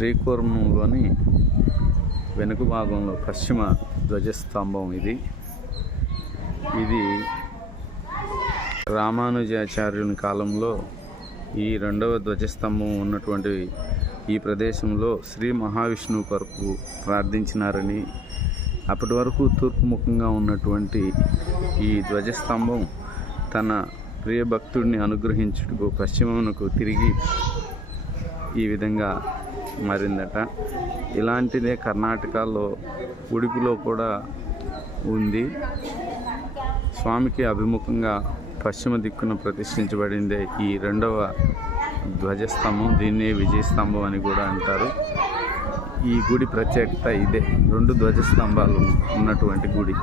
శ్రీకూర్మంలోని వెనుక భాగంలో పశ్చిమ ధ్వజస్తంభం ఇది రామానుజాచార్యుని కాలంలో ఈ రెండవ ధ్వజస్తంభం ఉన్నటువంటి ఈ ప్రదేశంలో శ్రీ మహావిష్ణువు కొరకు ప్రార్థించినారని, అప్పటి వరకు తూర్పు ముఖంగా ఉన్నటువంటి ఈ ధ్వజస్తంభం తన ప్రియ భక్తుడిని అనుగ్రహించుటకు పశ్చిమమునకు తిరిగి ఈ విధంగా మారిందట. ఇలాంటిదే కర్ణాటకలో ఉడిపిలో కూడా ఉంది. స్వామికి అభిముఖంగా పశ్చిమ దిక్కున ప్రతిష్ఠించబడిందే ఈ రెండవ ధ్వజస్తంభం. దీన్నే విజయస్తంభం అని కూడా అంటారు. ఈ గుడి ప్రత్యేకత ఇదే, 2 ధ్వజస్తంభాలు ఉన్నటువంటి గుడి.